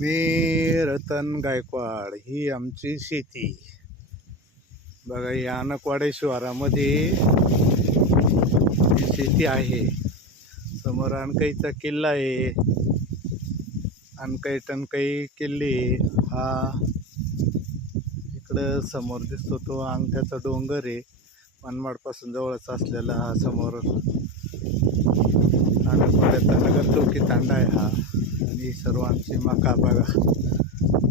मी रतन गायकवाड, ही आमची शेती बघा. या अनकवाडे शिवारामध्ये ही शेती आहे. समोर अनकईचा किल्ला आहे. अनकई टनकई किल्ले. हा इकडं समोर दिसतो तो अंगठ्याचा डोंगर आहे. मनमाडपासून जवळच असलेला हा समोर अनकवाड्याचा नगर चौकी तांडा आहे हा. आणि सर्व आमची मका बघा.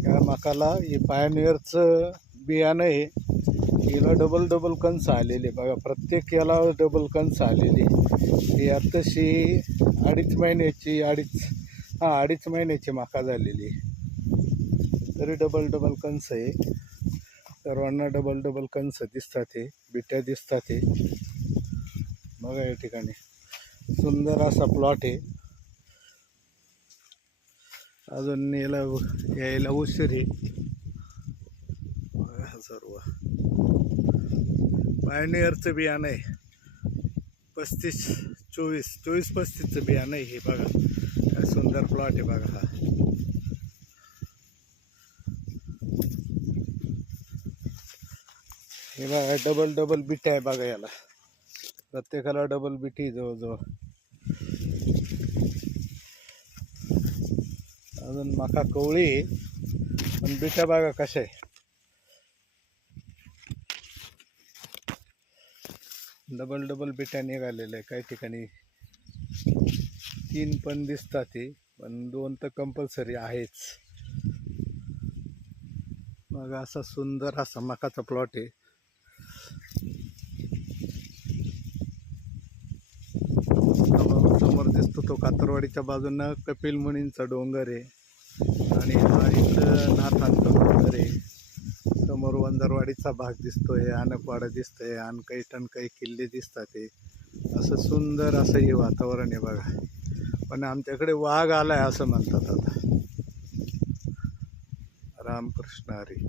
या मकाला हे पायनियरचं बियाणं आहे. हिला डबल डबल कंस आलेले बघा. प्रत्येक याला डबल कंस आलेले. ही आत्ताशी अडीच महिन्याची मका झालेली. तरी डबल डबल कंस आहे. सर्वांना डबल डबल कंस दिसतात. हे बिट्या दिसतात. हे बघा या ठिकाणी सुंदर असा प्लॉट आहे. अजून यायला उशीर आहे. सर्व पायनियरचं बियाणं आहे. 24-35चं बियाणं आहे हे बघा. काय सुंदर प्लॉट आहे बघा हा. हे बघा डबल डबल बिट्या आहे बघा. याला प्रत्येकाला डबल बिटी जवळजवळ. अजून मका कवळी पण बिट्या बघा कशा आहे. डबल डबल बिट्या निघालेल्या आहे. काही ठिकाणी 3 पण दिसतात ते, पण 2 तर कंपल्सरी आहेच. मग असा सुंदर असा मकाचा प्लॉट आहे. समोर दिसतो तो कातरवाडीच्या बाजूनं कपिल मुनींचा डोंगर आहे. आणि हा इथं नाथांचा डोंगर आहे. समोर वंदरवाडीचा भाग दिसतोय. अनकवाडा दिसतोय. अनकई टनकई किल्ले दिसतात. असं सुंदर असं हे वातावरण आहे बघा. पण आमच्याकडे वाघ आलाय असं म्हणतात आता. रामकृष्ण हरी.